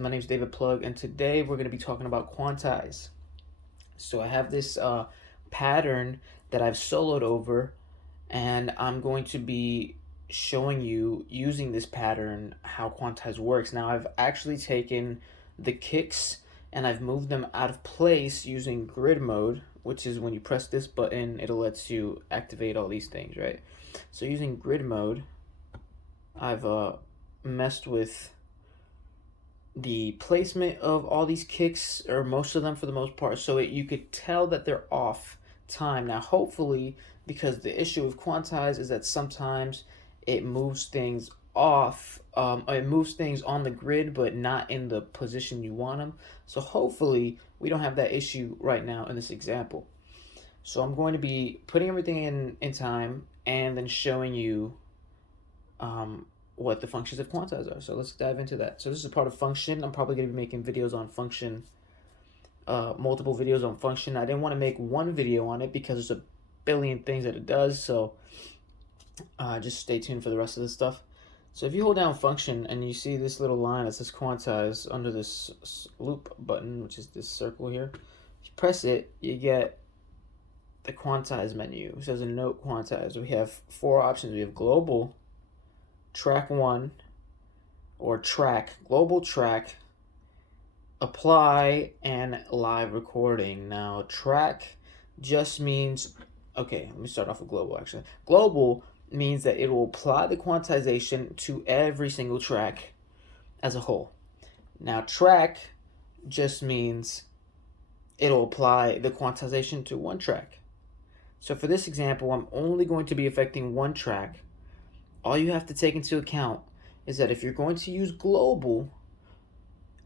My name is David Plug, and today we're going to be talking about Quantize. So I have this pattern that I've soloed over, and I'm going to be showing you using this pattern how Quantize works. Now I've actually taken the kicks and I've moved them out of place using grid mode, which is when you press this button, it'll let you activate all these things, right? So using grid mode, I've messed with the placement of all these kicks, or most of them for the most part, so you could tell that they're off time. Now hopefully, because the issue with Quantize is that sometimes it moves things off, it moves things on the grid but not in the position you want them. So hopefully we don't have that issue right now in this example. So I'm going to be putting everything in time and then showing you what the functions of Quantize are. So let's dive into that. So this is a part of function. I'm probably going to be making videos on function, multiple videos on function. I didn't want to make one video on it because there's a billion things that it does. So just stay tuned for the rest of this stuff. So if you hold down function and you see this little line that says Quantize under this loop button, which is this circle here, if you press it, you get the Quantize menu. It says a note Quantize. We have four options. We have global, track 1, or track, global track, apply, and live recording. Now track just means, okay, let me start off with global actually. Global means that it will apply the quantization to every single track as a whole. Now track just means it'll apply the quantization to one track. So for this example, I'm only going to be affecting one track. All you have to take into account is that if you're going to use global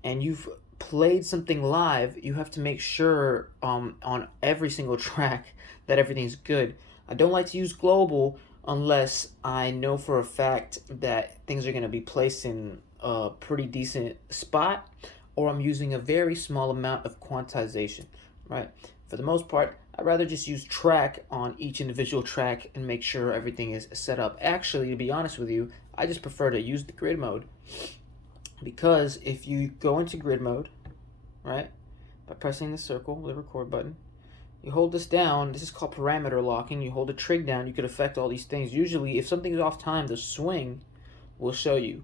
and you've played something live, you have to make sure on every single track that everything's good. I don't like to use global unless I know for a fact that things are going to be placed in a pretty decent spot, or I'm using a very small amount of quantization, right? For the most part, I'd rather just use track on each individual track and make sure everything is set up. Actually, to be honest with you, I just prefer to use the grid mode, because if you go into grid mode, right, by pressing the circle, the record button, you hold this down. This is called parameter locking. You hold the trig down, you could affect all these things. Usually, if something's off time, the swing will show you.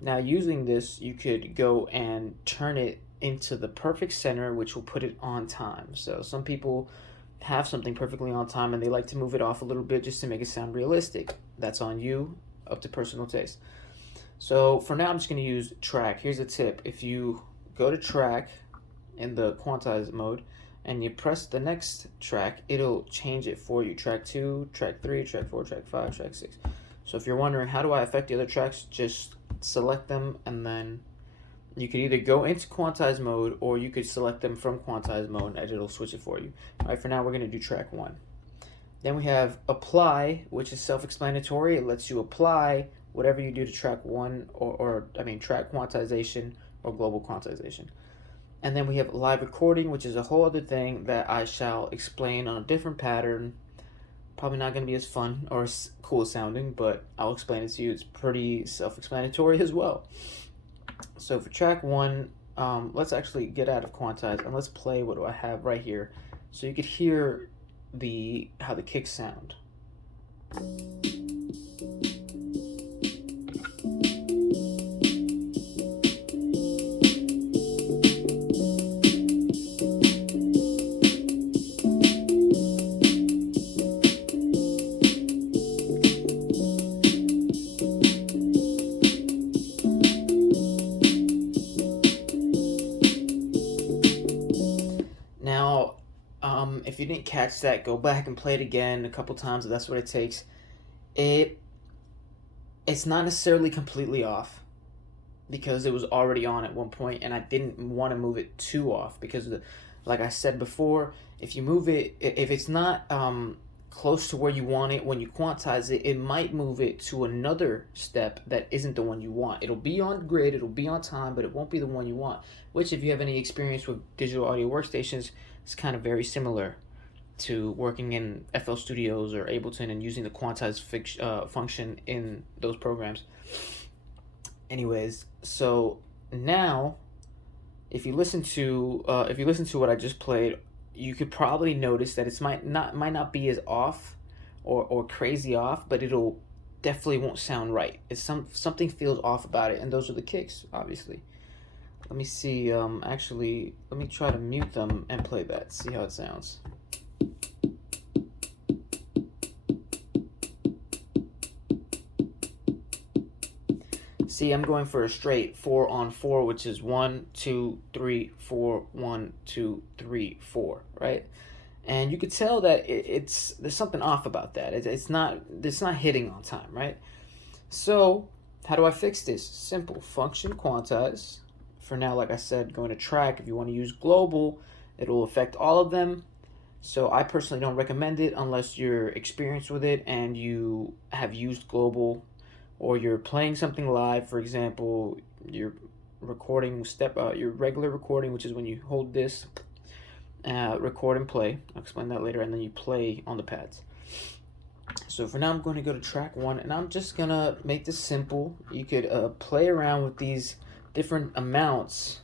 Now, using this, you could go and turn it into the perfect center, which will put it on time. So some people have something perfectly on time and they like to move it off a little bit just to make it sound realistic. That's on you, up to personal taste. So for now, I'm just going to use track. Here's a tip. If you go to track in the Quantize mode and you press the next track, it'll change it for you. Track 2, track 3, track 4, track 5, track 6. So if you're wondering how do I affect the other tracks, just select them, and then you could either go into Quantize mode or you could select them from Quantize mode and it'll switch it for you. All right, for now we're going to do track 1. Then we have apply, which is self-explanatory. It lets you apply whatever you do to track 1 or track quantization or global quantization. And then we have live recording, which is a whole other thing that I shall explain on a different pattern. Probably not going to be as fun or as cool sounding, but I'll explain it to you. It's pretty self-explanatory as well. So for track 1, let's actually get out of Quantize and let's play what do I have right here, so you could hear how the kicks sound. Now, if you didn't catch that, go back and play it again a couple times if that's what it takes. It's not necessarily completely off, because it was already on at one point and I didn't want to move it too off, because like I said before, if you move it, if it's not close to where you want it when you quantize it, it might move it to another step that isn't the one you want. It'll be on grid, it'll be on time, but it won't be the one you want, which, if you have any experience with digital audio workstations, is kind of very similar to working in FL Studios or Ableton and using the Quantize function in those programs. Anyways, so now if you listen to what I just played, you could probably notice that it's might not be as off or crazy off, but it'll definitely won't sound right. It's something feels off about it, and those are the kicks, obviously. Let me see. Actually, let me try to mute them and play that. See how it sounds. See, I'm going for a straight 4-on-4, which is 1, 2, 3, 4, 1, 2, 3, 4, right? And you could tell that there's something off about that. It's not hitting on time, right? So how do I fix this? Simple. Function quantize. For now, like I said, going to track. If you want to use global, it'll affect all of them. So I personally don't recommend it unless you're experienced with it and you have used global, or you're playing something live. For example, you're recording your regular recording, which is when you hold this, record and play. I'll explain that later, and then you play on the pads. So for now, I'm going to go to track 1, and I'm just gonna make this simple. You could play around with these different amounts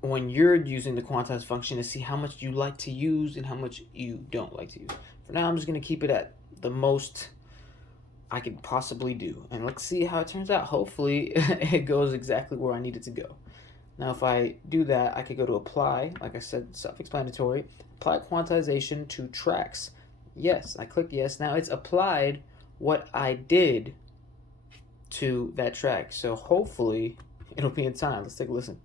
when you're using the quantize function to see how much you like to use and how much you don't like to use. For now, I'm just gonna keep it at the most I could possibly do, and let's see how it turns out. Hopefully it goes exactly where I need it to go. Now if I do that, I could go to apply, like I said, self-explanatory, apply quantization to tracks. Yes, I click yes. Now it's applied what I did to that track, so hopefully it'll be in time. Let's take a listen.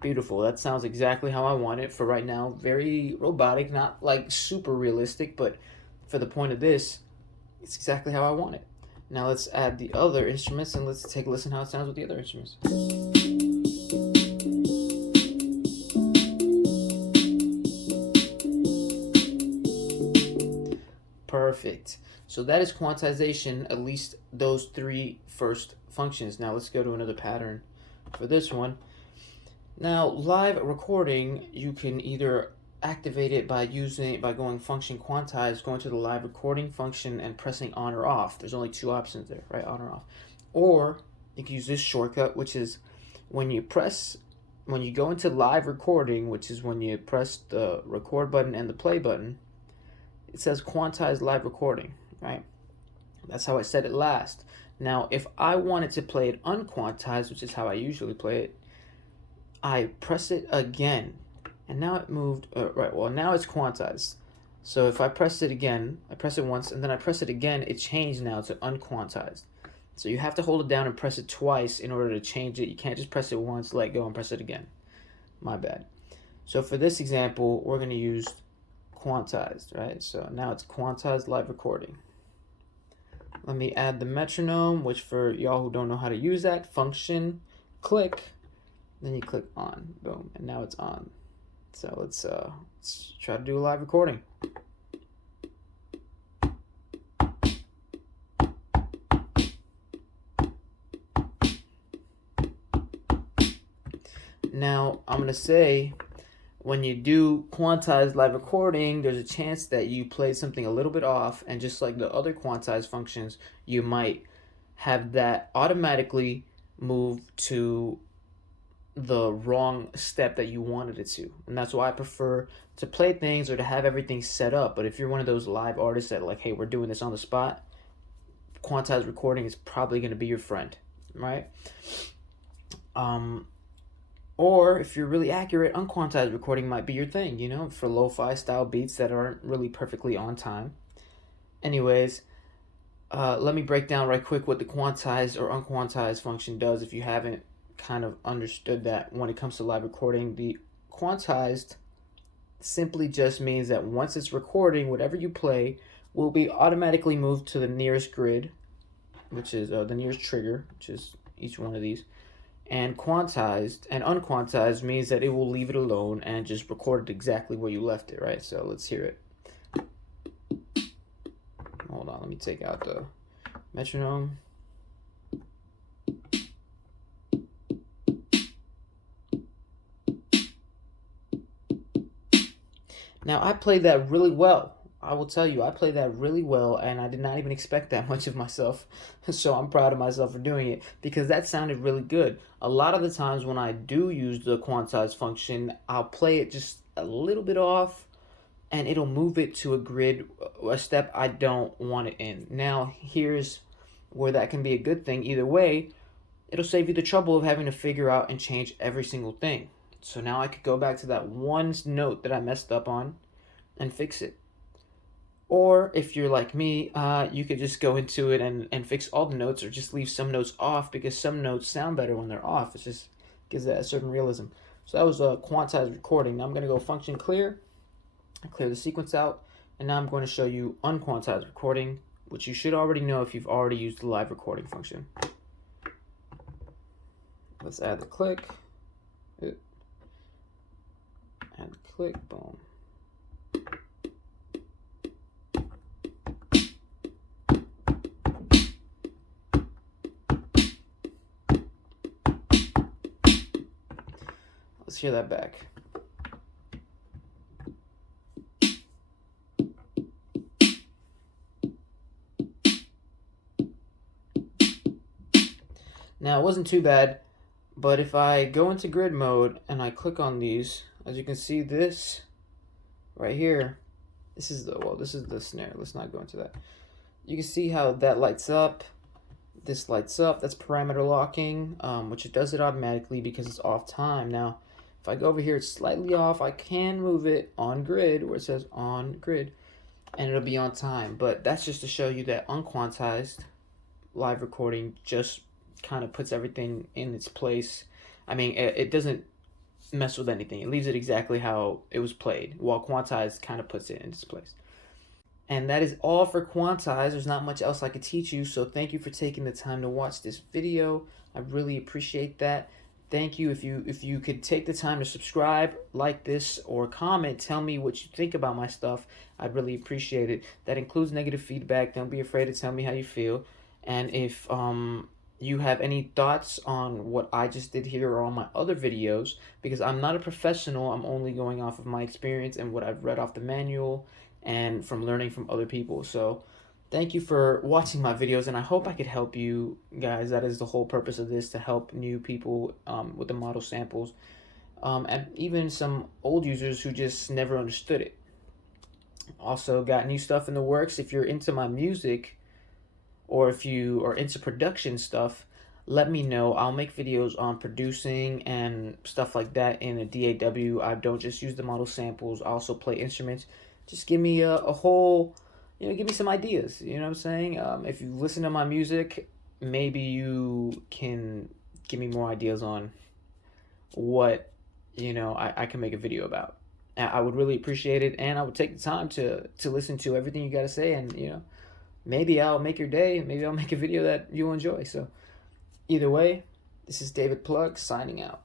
Beautiful. That sounds exactly how I want it for right now. Very robotic, not like super realistic, but for the point of this, it's exactly how I want it. Now let's add the other instruments and let's take a listen how it sounds with the other instruments. Perfect. So that is quantization, at least those 3 first functions. Now let's go to another pattern for this one. Now, live recording, you can either activate it by going function quantize, going to the live recording function and pressing on or off. There's only 2 options there, right? On or off. Or you can use this shortcut, which is when you go into live recording, which is when you press the record button and the play button, it says quantize live recording, right? That's how I set it last. Now, if I wanted to play it unquantized, which is how I usually play it, I press it again, and now it moved, right, well, now it's quantized. So if I press it again, I press it once, and then I press it again, it changed now to unquantized. So you have to hold it down and press it twice in order to change it. You can't just press it once, let go, and press it again. My bad. So for this example, we're going to use quantized, right? So now it's quantized live recording. Let me add the metronome, which for y'all who don't know how to use that, function, click, then you click on, boom, and now it's on. So let's try to do a live recording. Now I'm gonna say, when you do quantize live recording, there's a chance that you played something a little bit off, and just like the other quantize functions, you might have that automatically move to the wrong step that you wanted it to. And that's why I prefer to play things or to have everything set up. But if you're one of those live artists that like, hey, we're doing this on the spot, quantized recording is probably going to be your friend, right? Or if you're really accurate, unquantized recording might be your thing, you know, for lo-fi style beats that aren't really perfectly on time. Anyways, let me break down right quick what the quantized or unquantized function does if you haven't kind of understood that. When it comes to live recording, the quantized simply just means that once it's recording, whatever you play will be automatically moved to the nearest grid, which is the nearest trigger, which is each one of these. And quantized and unquantized means that it will leave it alone and just record it exactly where you left it, right? So let's hear it. Hold on, let me take out the metronome. Now I played that really well. I will tell you, I played that really well, and I did not even expect that much of myself. So I'm proud of myself for doing it because that sounded really good. A lot of the times when I do use the quantize function, I'll play it just a little bit off, and it'll move it to a grid, a step I don't want it in. Now, here's where that can be a good thing. Either way, it'll save you the trouble of having to figure out and change every single thing. So now I could go back to that one note that I messed up on and fix it. Or if you're like me, you could just go into it and fix all the notes or just leave some notes off because some notes sound better when they're off. It just gives that a certain realism. So that was a quantized recording. Now I'm going to go function clear, clear the sequence out, and now I'm going to show you unquantized recording, which you should already know if you've already used the live recording function. Let's add the click. Add the click, boom. Let's hear that back. Now, it wasn't too bad, but if I go into grid mode and I click on these, as you can see, this right here, this is the snare. Let's not go into that. You can see how that lights up. This lights up. That's parameter locking, which it does it automatically because it's off time. Now, if I go over here, it's slightly off. I can move it on grid where it says on grid, and it'll be on time. But that's just to show you that unquantized live recording just kind of puts everything in its place. I mean, it doesn't mess with anything. It leaves it exactly how it was played, while Quantize kind of puts it in its place. And that is all for Quantize. There's not much else I could teach you, so thank you for taking the time to watch this video. I really appreciate that. Thank you. If you could take the time to subscribe, like this, or comment, tell me what you think about my stuff. I'd really appreciate it. That includes negative feedback. Don't be afraid to tell me how you feel. And if you have any thoughts on what I just did here or on my other videos, because I'm not a professional, I'm only going off of my experience and what I've read off the manual and from learning from other people. So thank you for watching my videos, and I hope I could help you guys. That is the whole purpose of this, to help new people with the model samples, and even some old users who just never understood it. Also got new stuff in the works. If you're into my music, or if you are into production stuff, let me know. I'll make videos on producing and stuff like that in a DAW. I don't just use the model samples. I also play instruments. Just give me a whole, give me some ideas. You know what I'm saying? If you listen to my music, maybe you can give me more ideas on what, I can make a video about. I would really appreciate it, and I would take the time to listen to everything you got to say, and, maybe I'll make your day. Maybe I'll make a video that you'll enjoy. So either way, this is David Plug signing out.